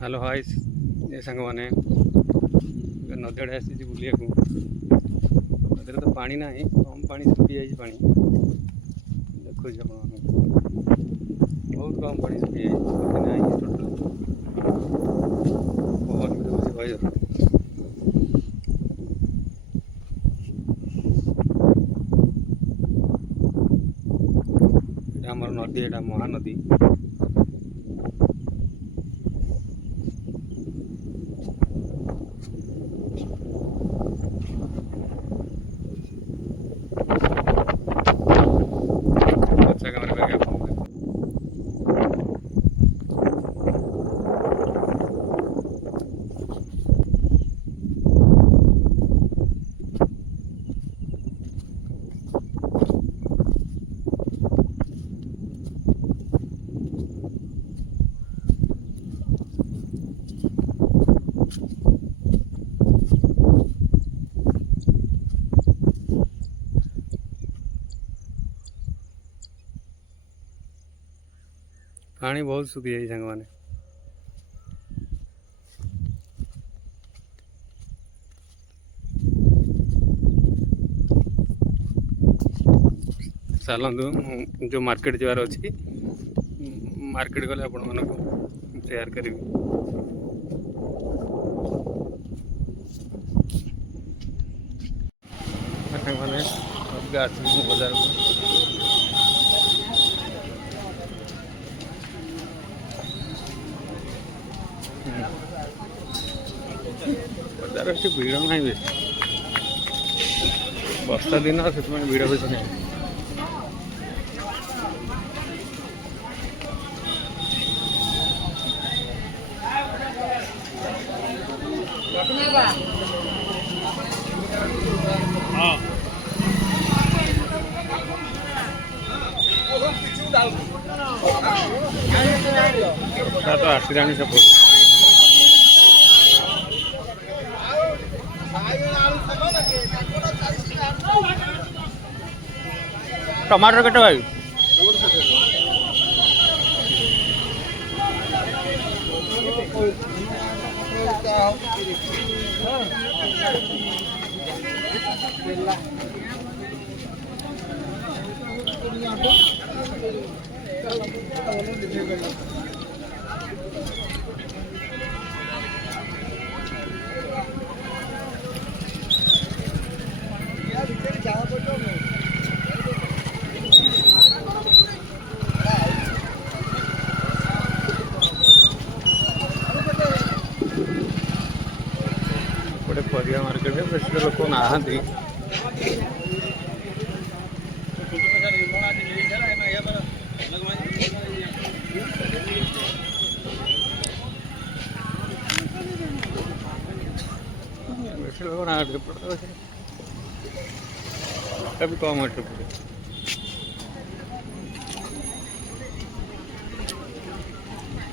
hello hi ये सांग मैंने नदी आड़े आसी बुलिया नदी तो पानी ना कम पानी सुखी जाए पानी देखो बहुत कम पानी सुखी जाए टोटल पवन भी दूसरी भाई आमर नदी एटा महानदी अच्छा कैमरा करके आपको पानी बहुत सुखी जाए सांग मैंने चलतु जो मार्केट जबार अच्छी मार्केट गले आपण मानक शेयर करी मैंने बाजार को बाजार अच्छी भिड़ ना बेस वर्षा दिन से भिड़ बेस ना तो आसला सब टमाटर केटे भाई परिया मार्केट बेस लोक नहांती बेस लोक ना भी कम है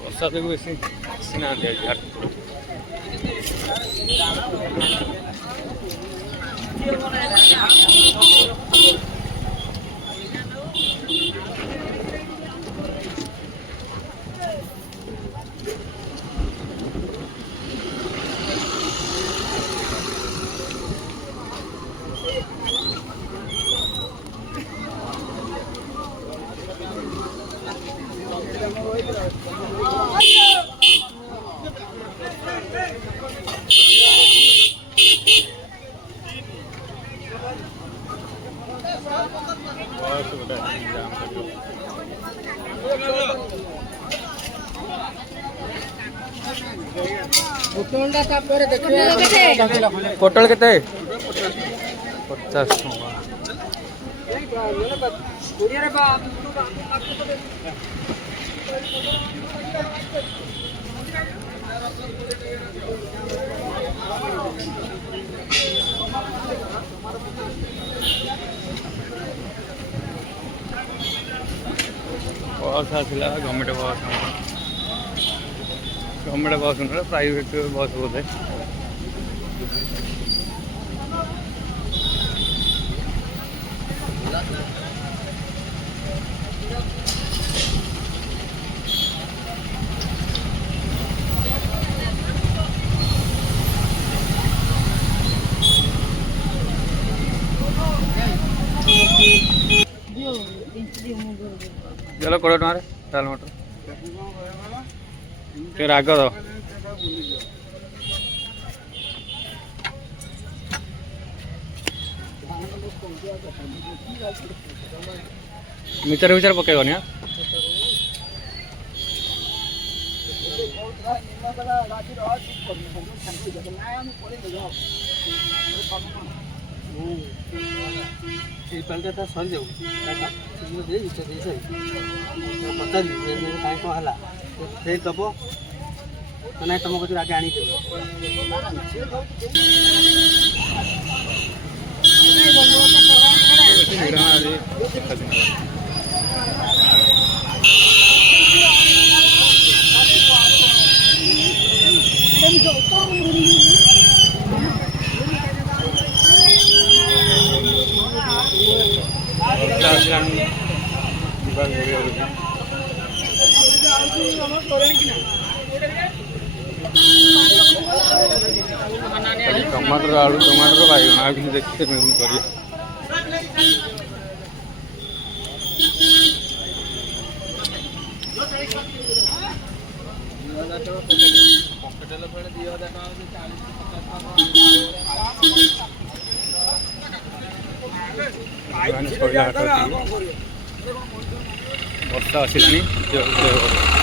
वर्षा जो बेस ना पोटल के 50 बस आसला गवर्नमेंट बस ना प्राइवेट बस बोधे चलो 20 टकर लाल मटर ଟିକେ ରାଗ ଦବ ମିଚର ମିଚର ପକେଇବନି ପାଣିଟା ସରିଯାଉ ପଚାରିଲି କାହିଁ କ'ଣ ହେଲା ସେଇ ଦେବ ନାଇଁ ତୁମ କତିରୁ ଆଗେ ଆଣିଦେବ टमाटर आलू टमाटर बाइगण आ कि देखते कर वर्षा आसला